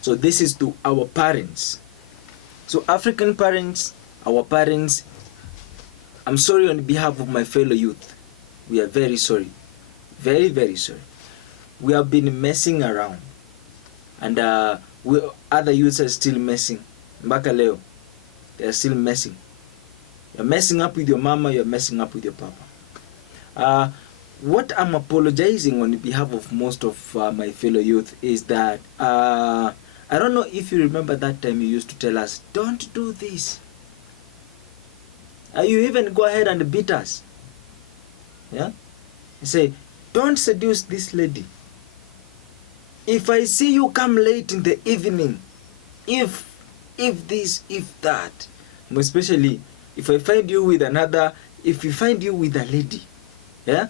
So this is to our parents. So African parents, our parents, I'm sorry on behalf of my fellow youth. We are very sorry. Very, very sorry. We have been messing around. And other youths are still messing. Mpaka leo, they are still messing. You're messing up with your mama, you're messing up with your papa. What I'm apologizing on behalf of most of my fellow youth is that I don't know if you remember that time you used to tell us, don't do this. You even go ahead and beat us. Yeah? You say, don't seduce this lady. If I see you come late in the evening, if this, if that, especially if I find you with another, if you find you with a lady, yeah,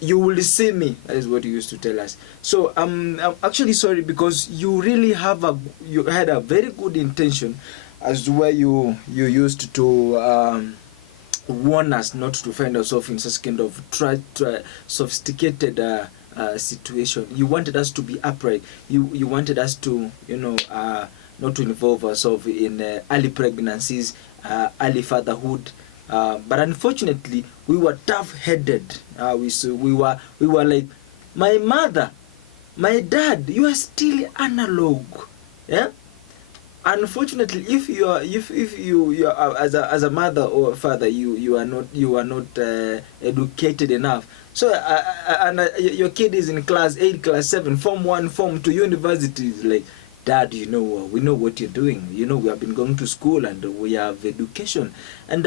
you will see me. That is what you used to tell us. So I'm actually sorry, because you really you had a very good intention as to where you used to warn us not to find ourselves in such kind of sophisticated situation. You wanted us to be upright. You wanted us to, not to involve ourselves in early pregnancies, early fatherhood. But unfortunately, we were tough-headed. We were like, my mother, my dad, you are still analog. Yeah. Unfortunately, if you are as a mother or father, you are not educated enough. So your kid is in class 8, class 7, form 1, form 2, university. Like, Dad, we know what you're doing. We have been going to school and we have education, and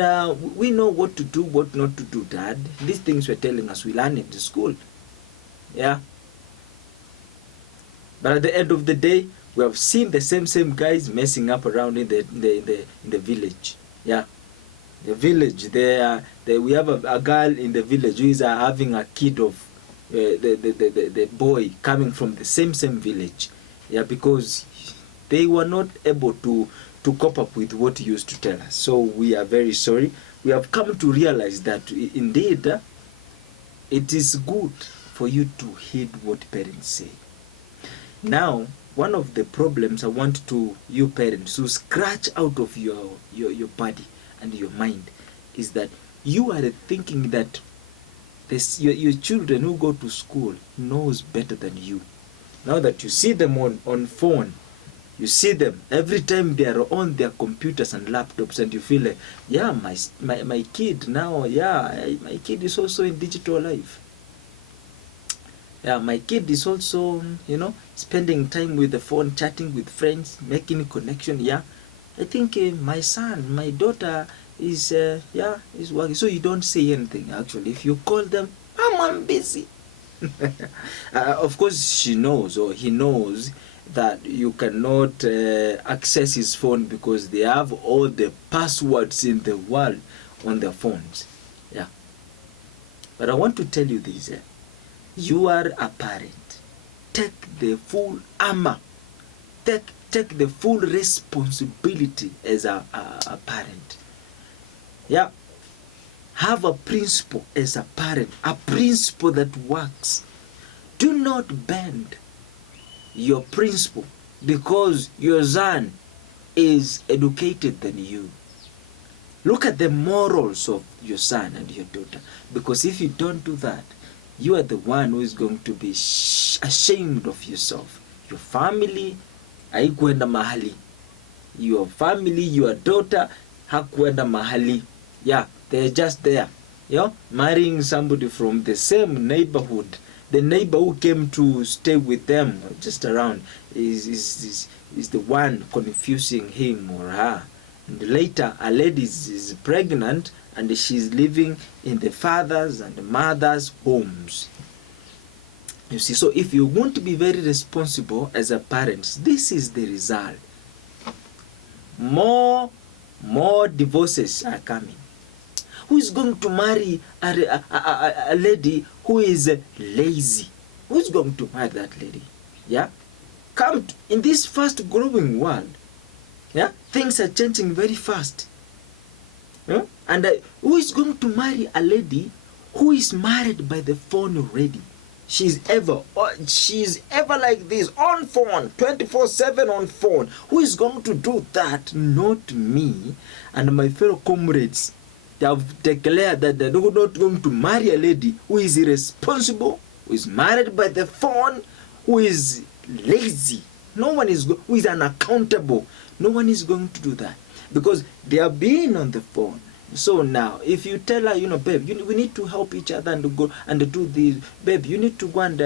we know what to do, what not to do. Dad, these things we're telling us, we learn in the school. Yeah. But at the end of the day, we have seen the same guys messing up around in the village. Yeah, the village. We have a girl in the village who is having a kid of the boy coming from the same village. Yeah, because they were not able to cope up with what he used to tell us. So we are very sorry. We have come to realize that indeed it is good for you to heed what parents say. Now, one of the problems I want you parents to scratch out of your body and your mind is that you are thinking that your children who go to school knows better than you. Now that you see them on phone, you see them every time they are on their computers and laptops, and you feel like, yeah, my kid now, yeah, my kid is also in digital life. Yeah, my kid is also, spending time with the phone, chatting with friends, making connection. Yeah, I think my son, my daughter is working. So you don't say anything. Actually, if you call them, I'm busy. Of course, she knows or he knows that you cannot access his phone because they have all the passwords in the world on their phones. Yeah. But I want to tell you this. You are a parent. Take the full armor. Take the full responsibility as a parent. Yeah. Have a principle as a parent. A principle that works. Do not bend your principle because your son is educated than you. Look at the morals of your son and your daughter. Because if you don't do that, you are the one who is going to be ashamed of yourself. Your family haikuenda mahali. Your family, your daughter hakuenda mahali. Yeah, they're just there. Marrying somebody from the same neighborhood. The neighbor who came to stay with them just around is the one confusing him or her. And later, a lady is pregnant and she's living in the father's and the mother's homes. You see, so if you want to be very responsible as a parent, this is the result. More divorces are coming. Who is going to marry a lady who is lazy? Who's going to marry that lady? Yeah, in this fast growing world. Yeah, things are changing very fast. Yeah? And who is going to marry a lady who is married by the phone already? She's ever like this, on phone, 24/7 on phone. Who is going to do that? Not me and my fellow comrades. They have declared that they're not going to marry a lady who is irresponsible, who is married by the phone, who is lazy. No one is who is unaccountable. No one is going to do that because they are being on the phone. So now, if you tell her, babe, we need to help each other and go and do this. Babe, you need to go and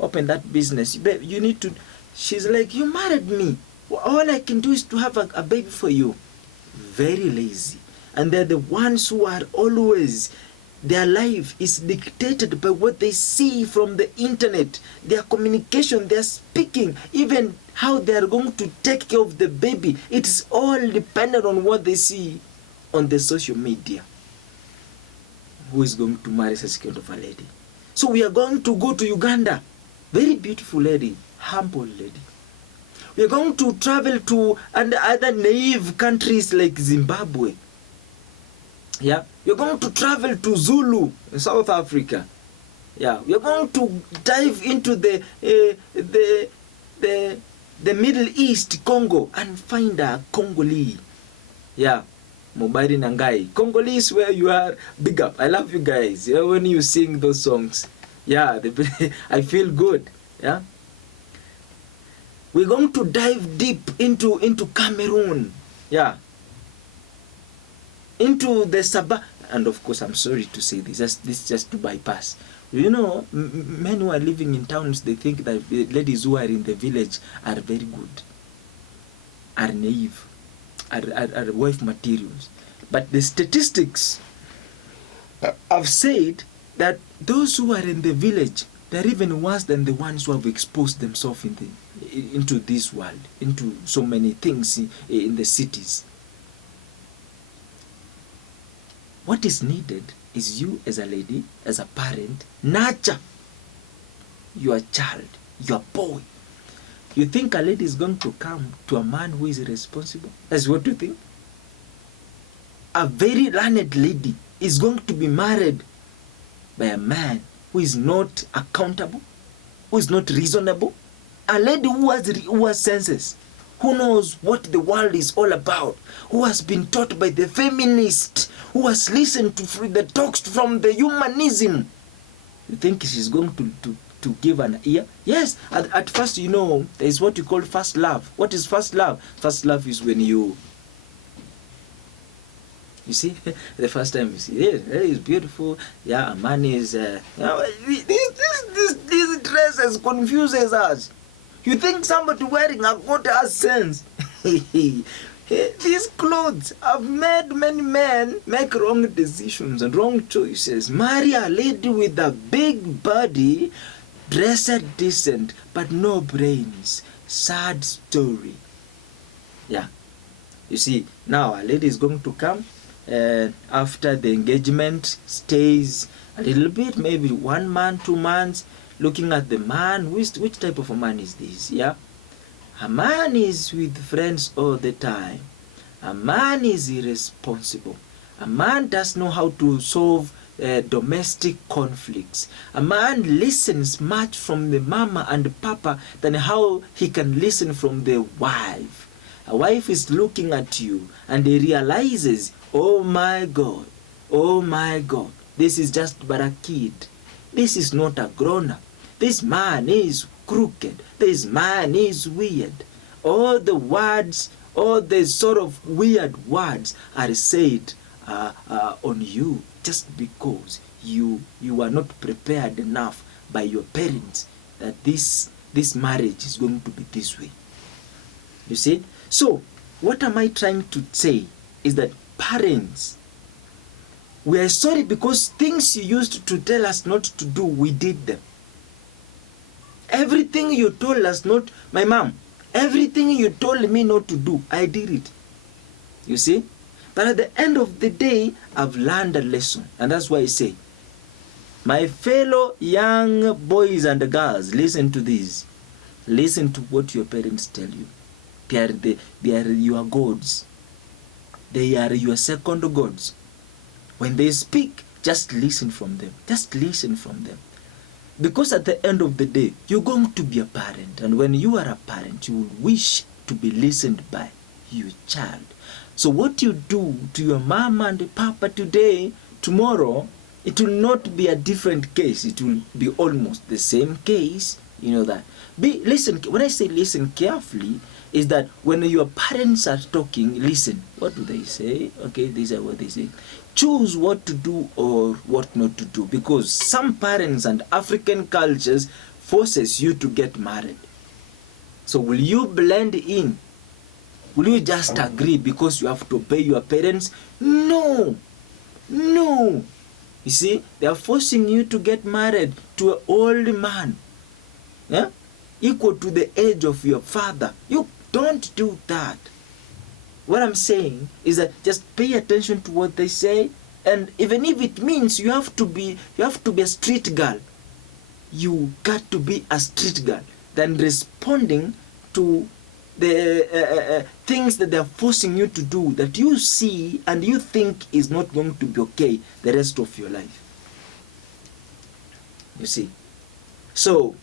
open that business. Babe, you need to. She's like, you married me. All I can do is to have a baby for you. Very lazy. And they're the ones who are always, their life is dictated by what they see from the internet. Their communication, their speaking, even how they are going to take care of the baby. It's all dependent on what they see on the social media. Who is going to marry such kind of a lady? So we are going to go to Uganda. Very beautiful lady, humble lady. We are going to travel to other naive countries like Zimbabwe. Yeah, we are going to travel to Zulu in South Africa. Yeah, we are going to dive into the Middle East, Congo, and find a Congolese. Yeah. Mobari Nangai. Congolese, where you are, big up. I love you guys. Yeah, when you sing those songs. Yeah, I feel good. Yeah. We're going to dive deep into Cameroon. Yeah. Into the Sabah. And of course, I'm sorry to say this just to bypass. Men who are living in towns, they think that ladies who are in the village are very good, are naive, are wife materials. But the statistics have said that those who are in the village, they're even worse than the ones who have exposed themselves into this world, into so many things in the cities. What is needed is you as a lady, as a parent, nurture your child, your boy. You think a lady is going to come to a man who is irresponsible? That's what you think? A very learned lady is going to be married by a man who is not accountable, who is not reasonable? A lady who has senses, who knows what the world is all about, who has been taught by the feminist, who has listened to the talks from the humanism. You think she's going to give an ear? Yes, at first, there is what you call first love. What is first love? First love is when you see, the first time you see, it is beautiful. Yeah, a man is, these dresses confuses us. You think somebody wearing a coat has sense? These clothes have made many men make wrong decisions and wrong choices. Marry a lady with a big body, dressed decent, but no brains. Sad story. Yeah. You see, now a lady is going to come after the engagement, stays a little bit, maybe 1 month, 2 months, looking at the man. Which type of a man is this? Yeah. A man is with friends all the time. A man is irresponsible. A man does know how to solve domestic conflicts. A man listens much from the mama and papa than how he can listen from the wife. A wife is looking at you and he realizes, oh my God, this is just but a kid. This is not a grown-up. This man is crooked. This man is weird. All the words, all the sort of weird words are said on you just because you are not prepared enough by your parents that this marriage is going to be this way. You see? So, what am I trying to say is that parents, we are sorry because things you used to tell us not to do, we did them. Everything you told us not, my mom, everything you told me not to do, I did it. You see? But at the end of the day, I've learned a lesson. And that's why I say, my fellow young boys and girls, listen to this. Listen to what your parents tell you. They are your gods. They are your second gods. When they speak, just listen from them. Just listen from them. Because at the end of the day, you're going to be a parent. And when you are a parent, you will wish to be listened by your child. So what you do to your mama and papa today, tomorrow, it will not be a different case. It will be almost the same case. You know that. Listen. When I say listen carefully, is that when your parents are talking, listen. What do they say? Okay, these are what they say. Choose what to do or what not to do, because some parents and African cultures forces you to get married. So will you blend in? Will you just agree because you have to obey your parents? No. No. You see, they are forcing you to get married to an old man, yeah? Equal to the age of your father. You don't do that. What I'm saying is that just pay attention to what they say, and even if it means you have to be a street girl, you got to be a street girl. Then responding to the things that they're forcing you to do that you see and you think is not going to be okay the rest of your life. You see? So,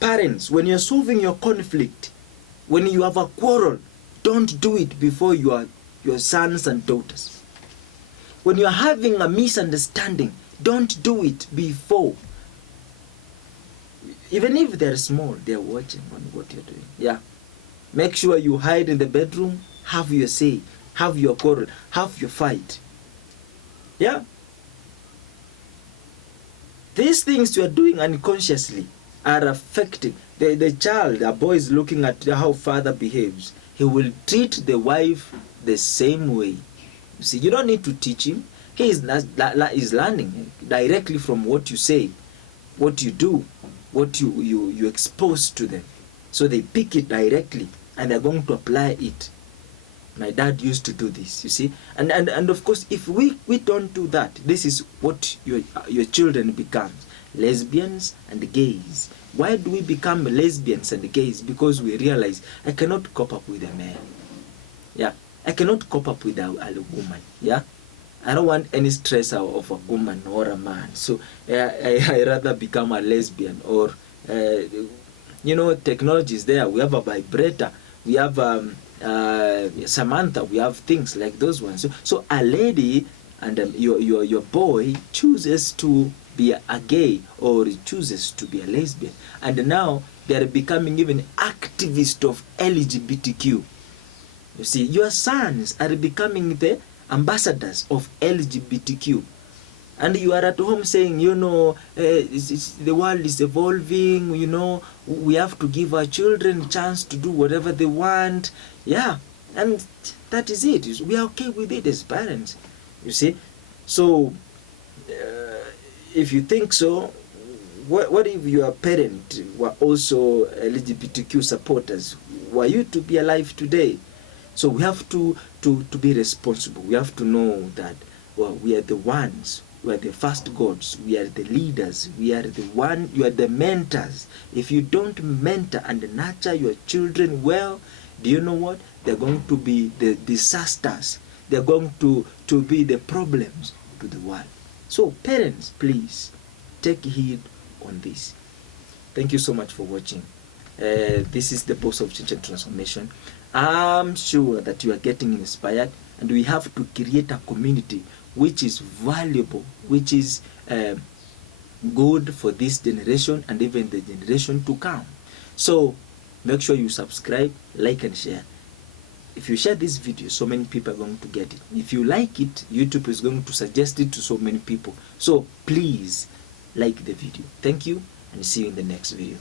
parents, when you're solving your conflict, when you have a quarrel, don't do it before your sons and daughters. When you're having a misunderstanding, don't do it before. Even if they're small, they're watching on what you're doing. Yeah. Make sure you hide in the bedroom, have your say, have your quarrel, have your fight. Yeah. These things you are doing unconsciously are affecting the child. A boy is looking at how father behaves. He will treat the wife the same way. You see, you don't need to teach him. He is learning directly from what you say, what you do, what you expose to them. So they pick it directly and they're going to apply it. My dad used to do this, you see. And of course, if we don't do that, this is what your children becomes. Lesbians and gays. Why do we become lesbians and gays? Because we realize I cannot cope up with a man. Yeah. I cannot cope up with a woman. Yeah. I don't want any stress of a woman or a man. So I rather become a lesbian. Or technology is there. We have a vibrator. We have Samantha. We have things like those ones. So a lady and your boy chooses to be a gay or chooses to be a lesbian, and now they are becoming even activists of LGBTQ. You see, your sons are becoming the ambassadors of LGBTQ, and you are at home saying, the world is evolving, we have to give our children a chance to do whatever they want. Yeah, and that is it. We are okay with it as parents, you see. So if you think so, what if your parent were also LGBTQ supporters? Were you to be alive today? So we have to be responsible. We have to know that we are the ones. We are the first gods. We are the leaders. You are the mentors. If you don't mentor and nurture your children well, do you know what? They're going to be the disasters. They're going to be the problems to the world. So parents, please take heed on this. Thank you so much for watching. This is the Boss of Change and Transformation. I'm sure that you are getting inspired, and we have to create a community which is valuable, which is good for this generation and even the generation to come. So make sure you subscribe, like and share. If you share this video, so many people are going to get it. If you like it, YouTube is going to suggest it to so many people. So please like the video. Thank you, and see you in the next video.